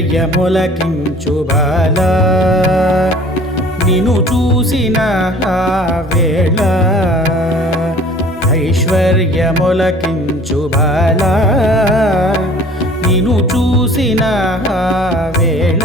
ఐశ్వర్యములకించు బాలా నిన్ను చూసిన వేళ, ఐశ్వర్యములకించు బాలా నిన్ను చూసిన వేళ,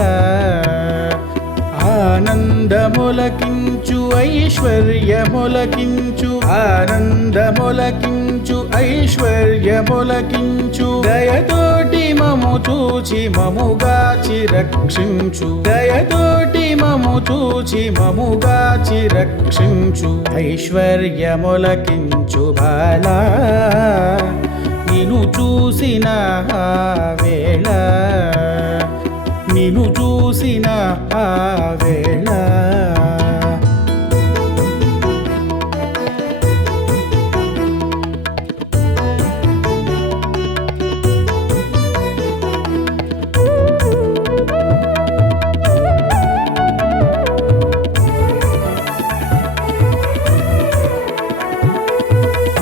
ఆనందములకించు ఐశ్వర్యములకించు, ఆనందములకించు ఐశ్వర్యములకించు, దయతోటి మము చూచి మముగాచి రక్షించు, దయతోటి మము చూచి మముగాచి రక్షించు, ఐశ్వర్యములకించు బాలా నిన్ను చూసిన వేళ, నిన్ను చూసిన వేళ.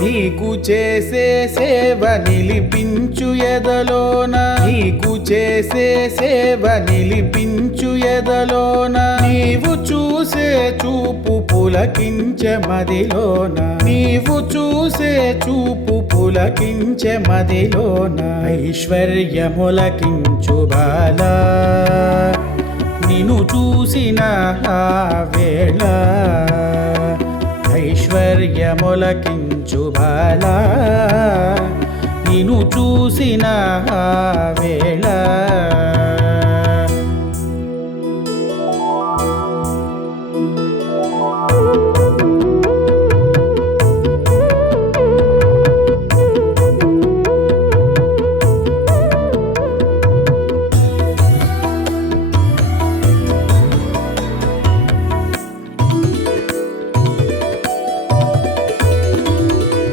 నీకు చేసే సేవ నిలిపించు ఎదలోన, నీకు చేసే సేవ నిలిపించు ఎదలోన, నీవు చూసే చూపు పులకించే మదిలోన, నీవు చూసే చూపు పులకించే మదిలోన, ఐశ్వర్యములకించు బాలా నిన్ను చూసిన వేళ, ఐశ్వర్యములకించు బాలా నిన్ను చూసిన వేళ.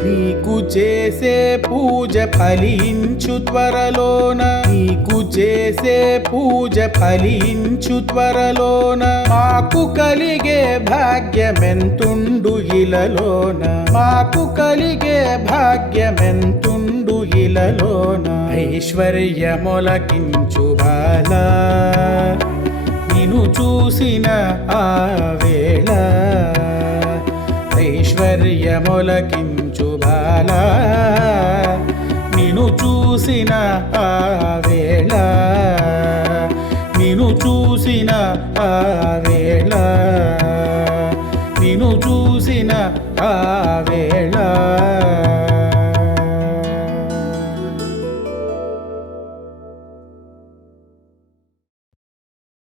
నీకు చేసే పూజ ఫలించు త్వరలోన, నీకు చేసే పూజ ఫలించు త్వరలోన, మాకు కలిగే భాగ్యమెంతుండు ఇలలోన, మాకు కలిగే భాగ్యమెంతుండు ఇలలోన, ఐశ్వర్యములకించు బాలా నిన్ను చూసిన వేళ, ఐశ్వర్యములకించు బాలా నిన్ను చూసిన వేళ, నిన్ను చూసిన వేళ, నిన్ను చూసిన వేళ.